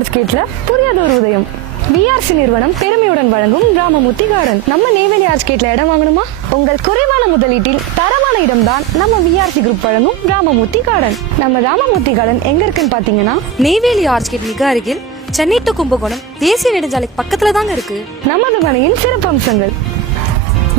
ஆர்ட்ஸ்கேட்ல புதியதொரு உதயம். பிஆர்சி நிறுவனம் பெருமையுடன் வழங்கும் ராமமூர்த்தி கார்டன் நம்ம நெய்வேலி ஆர்ட்ஸ்கேட்ல இடம் வாங்கணுமா? உங்கள் குறைவான முதலீட்டில் தரமான இடம்தான் நம்ம விஆர்சி குரூப் வழங்கும் ராமமூர்த்தி கார்டன் நம்ம ராமமூர்த்தி கார்டன் எங்க இருக்குன்னு பாத்தீங்கன்னா நெய்வேலி ஆர்ச்கேட் மிக அருகில் சென்னை டு கும்பகோணம் தேசிய நெடுஞ்சாலைக்கு பக்கத்துல தாங்க இருக்கு. நமது மனையின் சிறப்பம்சங்கள்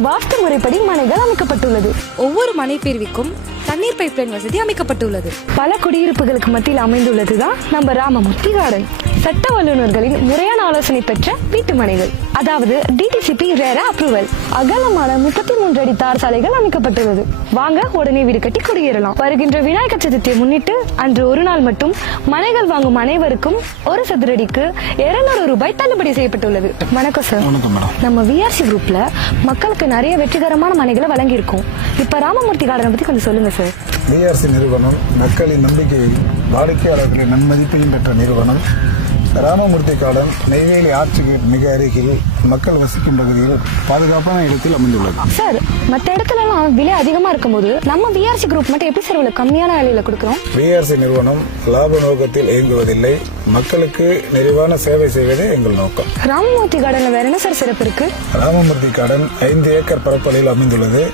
வாஸ்து முறைப்படி மனைகள் அமைக்கப்பட்டுள்ளது. ஒவ்வொரு மனை பிரிவுக்கும் தண்ணீர் பைப்லைன் வசதி அமைக்கப்பட்டுள்ளது. பல குடியிருப்புகளுக்கு மத்தியில் அமைந்துள்ளதுதான் நம்ம ராமமூர்த்தி கார்டன் சட்ட வல்லுநர்களின் முறையான ஆலோசனை பெற்ற வீட்டு மனைகள். அதாவது டிடிசிபி ரேர அப்ரூவல் அகலமான முப்பத்தி மூன்று அடி தார் சாலைகள் அமைக்கப்பட்டுள்ளது. வாங்க உடனே வீடு கட்டி குடியேறலாம். வருகின்ற விநாயகர் சதுர்த்தியை முன்னிட்டு அன்று ஒரு நாள் மட்டும் மனைகள் வாங்கும் அனைவருக்கும் ஒரு சதுரடிக்கு இருநூறு ரூபாய் தள்ளுபடி செய்யப்பட்டுள்ளது. வணக்கம் சார் நம்ம விஆர்சி குரூப்ல மக்களுக்கு நிறைய வெற்றிகரமான மனைகளை வழங்கியிருக்கோம். இப்ப ராமமூர்த்தி கார்டனை பத்தி கொஞ்சம் சொல்லுங்க சார் பிஆர்சி நிறுவனம் மக்களின் நம்பிக்கையையும் வாடிக்கையாளர்களின் நன்மதிப்பையும் பெற்ற நிறுவனம். ராமமூர்த்தி கார்டன் நெய்வேலி ஆட்சிகேட் மிக அருகில் மக்கள் வசிக்கும் பகுதியில் பாதுகாப்பான இடத்தில் அமைந்துள்ளது. சார் மற்ற இடத்துல எல்லாம் விலை அதிகமா இருக்கும்போது நம்ம விஆர்சி குரூப் மட்டும் எப்படி சார் இவ்வளவு கம்மியான விலையில கொடுக்குறோம்? பிஆர்சி நிறுவனம் லாப நோக்கத்தில் இயங்குவதில்லை. மக்களுக்கு நிறைவான சேவை செய்வதே எங்கள் நோக்கம். ராமமூர்த்தி கார்டன்ல வேற என்ன சார் சிறப்பு இருக்கு? ராமமூர்த்தி கார்டன் ஐந்து ஏக்கர் பரப்பளவில் அமைந்துள்ளது.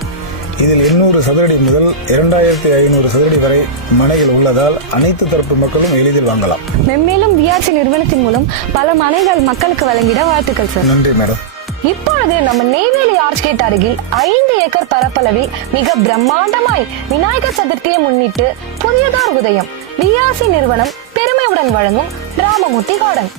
இதில் எண்ணூறு சதுரடி முதல் இரண்டாயிரத்தி ஐநூறு சதுரடி வரை மனைகள் உள்ளதால் அனைத்து தரப்பு மக்களும் எளிதில் வாங்கலாம். மென்மேலும் விஆர்சி நிறுவனத்தின் மூலம் பல மனைகள் மக்களுக்கு வழங்கிட வாழ்த்துக்கள் சார் நன்றி மேடம் இப்பொழுது நம்ம நெய்வேலி ஆர்ச்கேட் அருகில் ஐந்து ஏக்கர் பரப்பளவில் மிக பிரம்மாண்டமாய் விநாயகர் சதுர்த்தியை முன்னிட்டு புதியதோர் உதயம் விஆர்சி நிறுவனம் பெருமையுடன் வழங்கும் ராமமூர்த்தி கார்டன்.